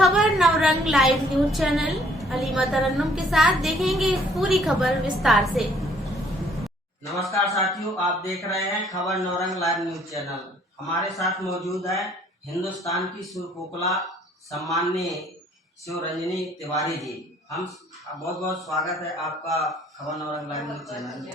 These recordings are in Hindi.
खबर Navrang live news channel Halima Tarannum के साथ देखेंगे पूरी खबर विस्तार से। नमस्कार साथियों, आप देख रहे हैं खबर नवरंग लाइव न्यूज चैनल। हमारे साथ मौजूद है हिंदुस्तान की सुरकोकला सम्माननीय शिवरंजनी तिवारी जी। हम बहुत बहुत स्वागत है आपका खबर नवरंग लाइव न्यूज चैनल में।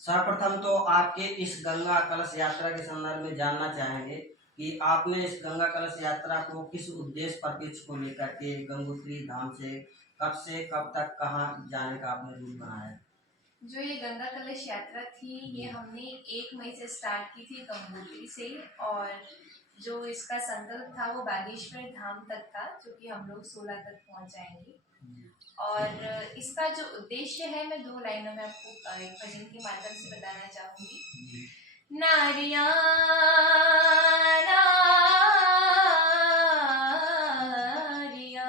सर्वप्रथम तो आपके इस गंगा कलश यात्रा के संदर्भ में जानना चाहेंगे कि आपने इस गंगा कलश यात्रा को किस उद्देश्य परिप्रेक्ष्य को लेकर के गंगोत्री धाम से कब तक कहाँ जाने का आपने रूट बनाया? जो ये गंगा कलश यात्रा थी ये हमने 1 मई से स्टार्ट की थी गंगोत्री से, और जो इसका संकल्प था वो बागेश्वर धाम तक था, जो कि हम लोग 16 तक पहुंच जाएंगे। और इसका जो उद्देश्य है मैं 2 लाइनों में आपको एक भजन के माध्यम से बताना चाहूंगी। नारिया नारिया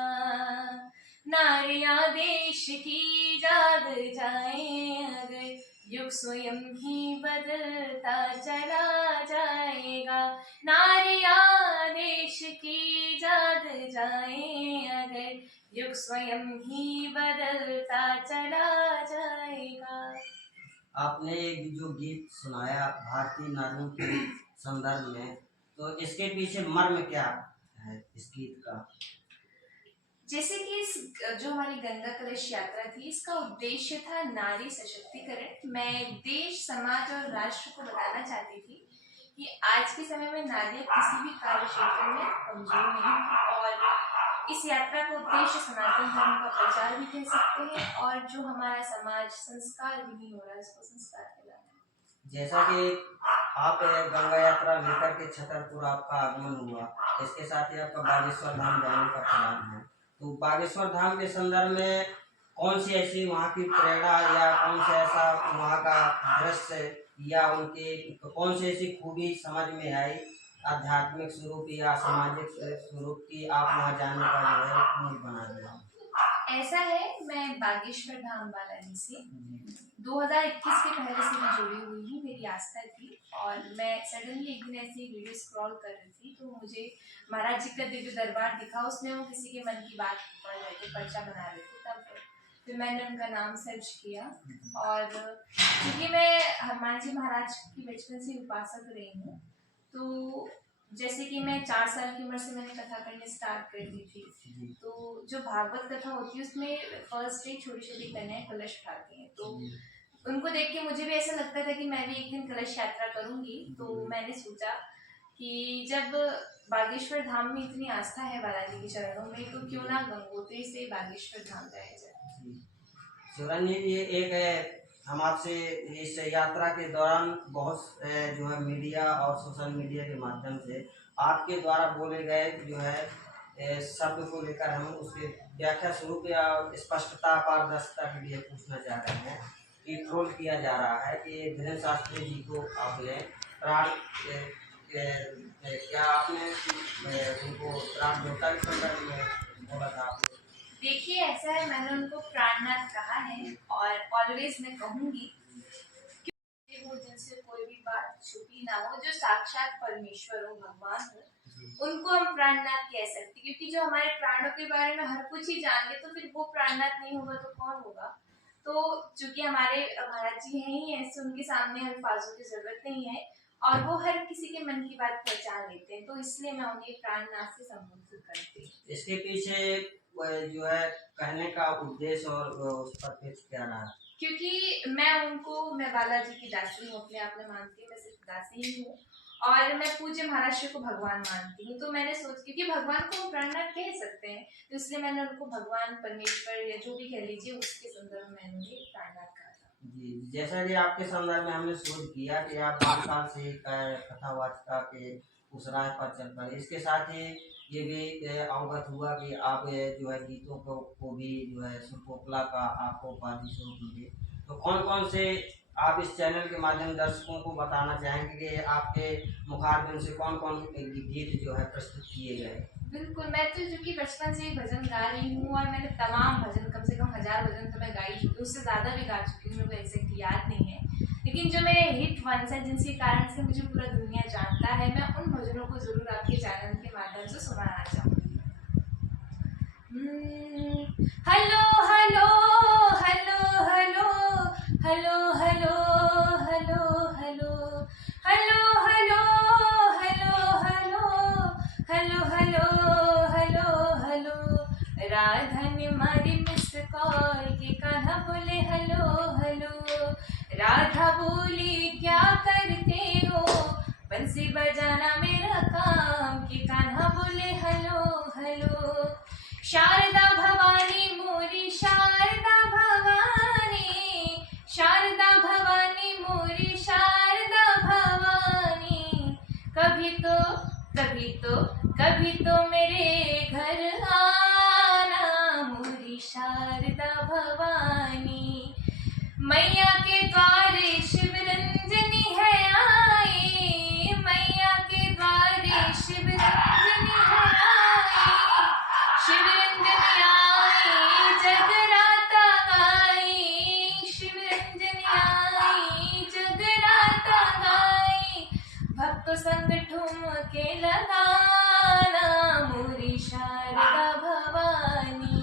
नारिया देश की जाग जाए अगर युग स्वयं ही बदलता चला जाएगा। नारिया देश की जाग जाए अगर युग स्वयं ही बदलता चला जाएगा। आपने एक जो गीत सुनाया भारतीय नारियों के संदर्भ में, तो इसके पीछे मर्म क्या है इस गीत का? जैसे कि इस जो हमारी गंगा कलश यात्रा थी, इसका उद्देश्य था नारी सशक्तिकरण। मैं देश, समाज और राष्ट्र को बताना चाहती थी कि आज के समय में नारियां किसी भी कार्य क्षेत्र में कमजोर नहीं है, और इस यात्रा का उद्देश्य सनातन धर्म का प्रचार भी कह सकते हैं, और जो हमारा समाज संस्कार विहीन हो रहा है उसको संस्कार दिलाना है। जैसा कि आप गंगा यात्रा लेकर के छतरपुर आपका आगमन हुआ, इसके साथ ही आपका बागेश्वर धाम जाने का प्लान है, तो बागेश्वर धाम के संदर्भ में कौन सी ऐसी वहाँ की प्रेरणा या कौन सा ऐसा वहाँ का दृश्य या उनके कौन सी ऐसी खूबी समझ में आई आध्यात्मिक स्वरूप या सामाजिक स्वरूप की आप वहाँ जाने का जो है मूड बना दिया? ऐसा है, मैं बागेश्वर धाम बालाजी से 2021 के पहले से मैं जुड़ी हुई हूँ, मेरी आस्था थी। और मैं सडनली एक दिन ऐसी वीडियो स्क्रॉल कर रही थी तो मुझे महाराज जी का दिव्य दरबार दिखा, उसमें वो किसी के मन की बात पढ़ रहे थे, पर्चा बना रहे थे। तब फिर मैंने उनका नाम सर्च किया, और क्योंकि मैं हनुमान जी महाराज की बचपन से उपासक रही हूँ, तो जैसे कि मैं 4 साल की उम्र से मैंने कथा करने स्टार्ट कर दी थी। तो जो भागवत कथा होती है उसमें फर्स्ट डे छोटी छोटी कन्याएं कलश उठाती हैं, तो उनको देख के मुझे भी ऐसा लगता था कि मैं भी एक दिन कलश यात्रा करूंगी। तो मैंने सोचा कि जब बागेश्वर धाम में इतनी आस्था है बालाजी के चरणों में, तो क्यों ना गंगोत्री से बागेश्वर धाम जाया जाए। शिवरंजनी जी, एक है हम आपसे इस यात्रा के दौरान बहुत जो है मीडिया और सोशल मीडिया के माध्यम से आपके द्वारा बोले गए जो है शब्द को लेकर हम उसके व्याख्या स्वरूप या स्पष्टता पारदर्शिता के लिए पूछना चाह रहे हैं कि ट्रोल किया जा रहा है कि धीरेन्द्र शास्त्री जी को आपने प्राण क्या आपने उनको प्राण देवता के संदर्भ में बोला था? देखिए, ऐसा है, मैंने उनको प्राणनाथ कहा है, और ऑलवेज मैं कहूंगी वो जिनसे कोई भी बात छुपी ना हो, जो साक्षात परमेश्वर हो, भगवान हो, उनको हम प्राणनाथ कह सकते, क्योंकि जो हमारे प्राणों के बारे में हर कुछ ही जान ले तो फिर वो प्राणनाथ नहीं होगा तो कौन होगा। तो चूंकि हमारे महाराज जी हैं ही ऐसे, उनके सामने अल्फाजों की जरूरत नहीं है, और वो हर किसी के मन की बात पहचान लेते हैं, तो इसलिए मैं उन्हें प्राणनाथ से संबोधित करती हूँ। इसके पीछे जो है कहने का उद्देश्य और उस पर क्या रहा? क्योंकि मैं बालाजी की दासी हूँ, अपने आप में मानती हूँ, मैं सिर्फ दासी ही हूँ, और मैं पूज्य महाराष्ट्र को भगवान मानती हूँ। तो मैंने क्योंकि भगवान को हम प्राणनाथ कह सकते हैं, तो इसलिए मैंने उनको भगवान, परमेश्वर या जो भी कह लीजिए उसके संदर्भ में मैंने प्राणनाथ कहा था। जी, जैसा कि आपके संदर्भ में हमने शोध किया कि आप 5 साल से कथावाचिका के उस राह पर चल पड़े, इसके साथ ही ये भी अवगत हुआ कि आप जो है गीतों को भी जो है सुरकोकला का आपको उपाधि स्वरूप मिले, तो कौन कौन से आप इस चैनल के माध्यम दर्शकों को बताना चाहेंगे कि आपके मुखारबिन से कौन कौन गीत जो है प्रस्तुत किए गए? बिल्कुल, मैं तो जो कि बचपन से ही भजन गा रही हूँ, और मैंने तमाम भजन, कम से कम 1000 भजन तो मैं गा ही चुकी हूँ, उससे ज़्यादा भी गा चुकी हूँ, मेरे को एग्जैक्ट याद नहीं है। लेकिन जो मेरे हिट वंस हैं जिनके कारण से मुझे पूरा दुनिया जानता है, मैं उन भजनों को जरूर आपके चैनल के माध्यम से सुनाना चाहूँगी। Hello hello hello hello hello hello hello hello hello hello hello hello hello hello hello Radha ने मारी मिस कॉल के कान्हा बोले हेलो हेलो राधा बोली क्या करते हो बंसी बजाना मेरा काम के कान्हा बोले हेलो हेलो शारदा भवानी मोरी शारदा भवानी शारदा भवानी मोरी शारदा भवानी कभी तो कभी तो कभी तो मेरे घर आना मोरी शारदा भवानी मैया के द्वारे शिवरंजनी है आई मैया के द्वारे शिवरंजनी है आई शिवरंजनी आई जगराता गाई शिवरंजनी आई जगराता गाई भक्तों संग ठुमके लगाना मोरी शारदा भवानी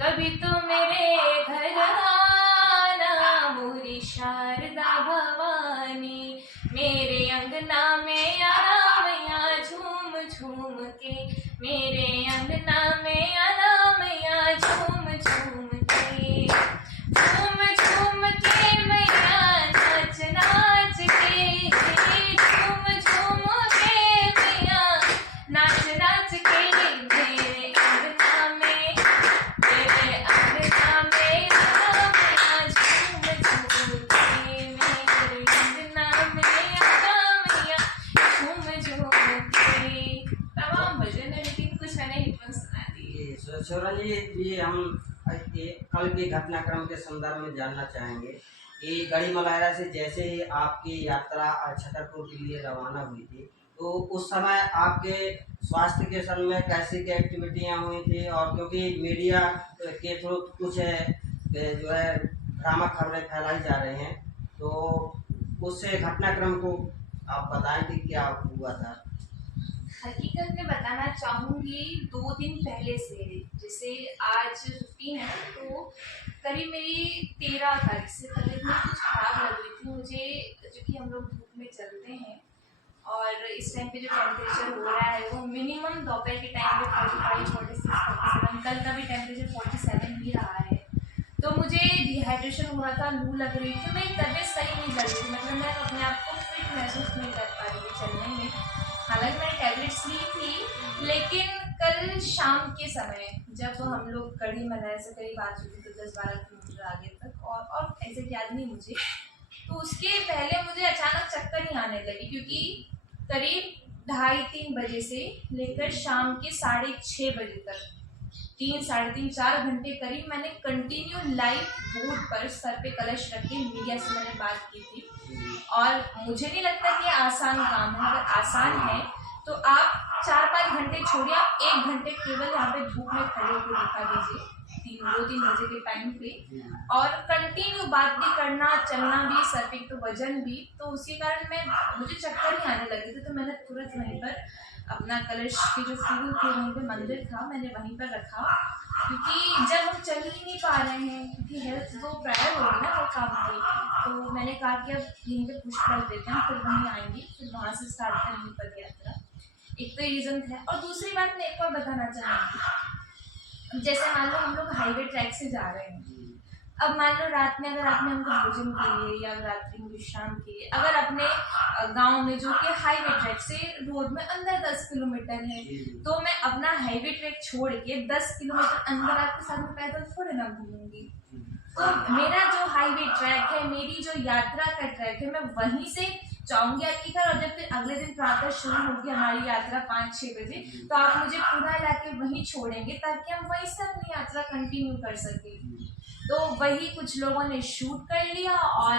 कभी तो मेरे घर आना मोरी शारदा भवानी मेरे अंगना में आना मैया झूम झूम के मेरे अंगना में आना मैया झूम झूम के मैया नाच नाच के झूम झूम के मैया नाच नाच के मेरे अंगना में आना मैया झूम झूम के मेरे अंगना में आना मैया झूम झूम के तमाम भजन है लेकिन कुछ मैंने हिट सुना दिए। शिवरंजन जी हम कल के घटनाक्रम के संदर्भ में जानना चाहेंगे कि गढ़ी मलहरा से जैसे ही आपकी यात्रा छतरपुर के लिए रवाना हुई थी तो उस समय आपके स्वास्थ्य के संबंध में कैसी क्या एक्टिविटियाँ हुई थी और क्योंकि मीडिया के थ्रू कुछ जो है भ्रामक खबरें फैलाई जा रही हैं तो उससे घटनाक्रम को आप बताएं कि क्या हुआ था। हकीकत में बताना चाहूँगी 2 दिन पहले से जैसे आज 15 है तो करीब मेरी 13 तारीख से तबीयत में कुछ खराब लग रही थी मुझे क्योंकि हम लोग धूप में चलते हैं और इस टाइम पे जो टेम्परेचर हो रहा है वो मिनिमम दोपहर के टाइम पे 45, 46, 47 कल का भी टेम्परेचर 47 ही रहा है तो मुझे डिहाइड्रेशन हो रहा था लू लग रही थी मेरी तबीयत सही नहीं लग रही थी मतलब मैं अपने आप को फिट महसूस नहीं कर पा रही थी चलने में हालांकि मैंने टैबलेट्स ली थी लेकिन कल शाम के समय जब हम लोग गढ़ी मलहरा से करीब आ चुके थे 10-12 किलोमीटर आगे तक और ऐसे याद नहीं मुझे तो उसके पहले मुझे अचानक चक्कर ही आने लगी क्योंकि करीब 2:30-3 बजे से लेकर शाम के 6:30 बजे तक 3-3.5-4 घंटे करीब मैंने कंटिन्यू लाइव बोर्ड पर सर पे कलश रख के मीडिया से मैंने बात की थी और मुझे नहीं लगता कि ये आसान काम है अगर आसान है तो आप 4-5 घंटे छोड़िए आप 1 घंटे केवल यहाँ पे धूप में खड़े होकर दिखा दीजिए 2-3 बजे के टाइम पे और कंटिन्यू बात भी करना चलना भी सर पे तो वजन भी तो उसी कारण मुझे चक्कर ही आने लगे थे तो मैंने तुरंत वहीं पर अपना कलश की जो फूल थे वहीं पे मंदिर था मैंने वहीं पर रखा क्योंकि जब हम चल ही नहीं पा रहे हैं क्योंकि हेल्थ तो प्रायर होगी ना वो काम की तो मैंने कहा कि अब यहीं पे पुश कर देते हैं फिर वहीं आएंगे फिर वहाँ से स्टार्ट करेंगे पद यात्रा एक तो रीज़न था और दूसरी बात मैं एक और बताना चाहूँगी जैसे मान लो हम लोग हाईवे ट्रैक से जा रहे हैं अब मान लो रात में अगर आपने हमको भोजन के लिए या रात्रि में विश्राम के लिए अगर अपने गांव में जो कि हाईवे ट्रैक से रोड में अंदर 10 किलोमीटर है तो मैं अपना हाईवे ट्रैक छोड़ के 10 किलोमीटर अंदर आपके साथ में पैदल थोड़े ना घूमूंगी तो मेरा जो हाईवे ट्रैक है मेरी जो यात्रा का ट्रैक है मैं वहीं से जाऊंगी आपके घर और जब फिर अगले दिन प्रातः शुरू होगी हमारी यात्रा 5-6 बजे तो आप मुझे पुनः लाके वहीं छोड़ेंगे ताकि हम वहीं से अपनी यात्रा कंटिन्यू कर सके तो वही कुछ लोगों ने शूट कर लिया और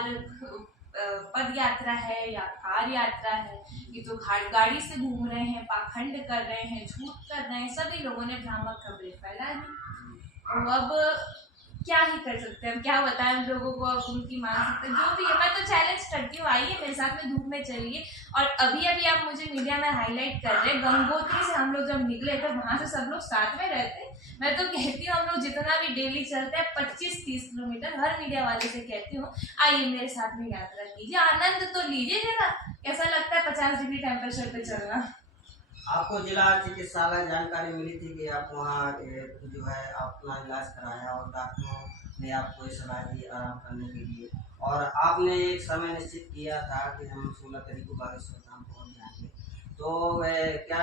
पद यात्रा है या कार यात्रा है ये तो गाड़ी से घूम रहे हैं पाखंड कर रहे हैं झूठ कर रहे हैं सभी लोगों ने भ्रामक खबरें फैलाई तो अब क्या ही कर सकते हैं, हम क्या बताएं हम लोगों को, अब उनकी मानसिकता जो भी है। मैं तो चैलेंज करती हूँ, आइए मेरे साथ में धूप में चलिए। और अभी अभी आप मुझे मीडिया में हाईलाइट कर रहे हैं, गंगोत्री से हम लोग जब निकले थे वहां से सब लोग साथ में रहते। मैं तो कहती हूँ हम लोग जितना भी डेली चलते हैं 25-30 किलोमीटर, हर मीडिया वाले से कहती हूँ आइए मेरे साथ में यात्रा कीजिए, आनंद तो लीजिए जरा। कैसा लगता है 50 डिग्री टेम्परेचर पे चलना? आपको जिला चिकित्सालय जानकारी मिली थी कि आप वहाँ जो है अपना इलाज कराया और डॉक्टरों ने आपको ये सलाह दी आराम करने के लिए, और आपने एक समय निश्चित किया था कि हम 16 तारीख को बागेश्वर धाम पहुँच जाएंगे। तो क्या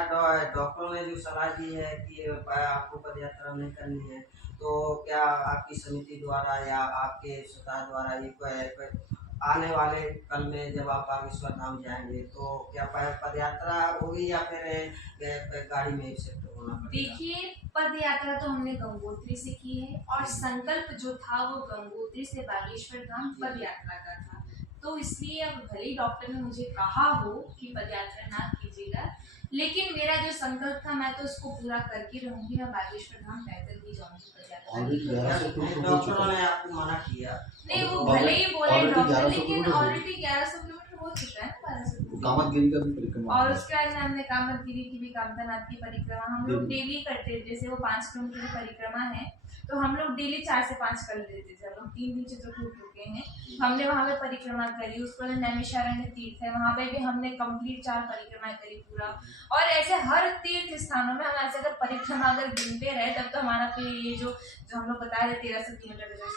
डॉक्टरों ने जो सलाह दी है कि आपको पद यात्रा नहीं करनी है, तो क्या आपकी समिति द्वारा या आपके स्वतः द्वारा ये कोई आने वाले कल में जब आप बागेश्वर धाम जाएंगे तो क्या पद यात्रा होगी या फिर गाड़ी में शिफ्ट होना पड़ेगा? देखिए, पद यात्रा तो हमने गंगोत्री से की है और संकल्प जो था वो गंगोत्री से बागेश्वर धाम पद यात्रा का था। तो इसलिए अब भले ही डॉक्टर ने मुझे कहा हो कि पद यात्रा ना कीजिएगा, लेकिन मेरा जो संकल्प था मैं तो उसको पूरा करके रहूंगी। मैं बागेश्वर धाम पैदल ही जाऊंगी, पद यात्रा नहीं करूंगी। डॉक्टरों ने आपको मना किया? नहीं, वो भले ही बोले डॉक्टर, लेकिन ऑलरेडी 1100 किलोमीटर हो चुका है ना, 1200 किलोमीटर। कामतगिरी का भी परिक्रमा, और उसके बाद में हमने कामतगिरी की भी, कामधनाथ की परिक्रमा हम लोग डेली करते थे। जैसे वो 5 किलोमीटर की परिक्रमा है तो हम लोग डेली 4 से 5 कर लेते थे। हम लोग 3 दिन से तो टूट चुके हैं, हमने वहाँ पे परिक्रमा करी। उसके बाद नैमिषारण्य तीर्थ है, वहाँ पे भी हमने कंप्लीट 4 परिक्रमा करी पूरा। और ऐसे हर तीर्थ स्थानों में हम ऐसे अगर परिक्रमा अगर गिनते रहे तब तो हमारा ये जो हम लोग बता रहे 1300 किलोमीटर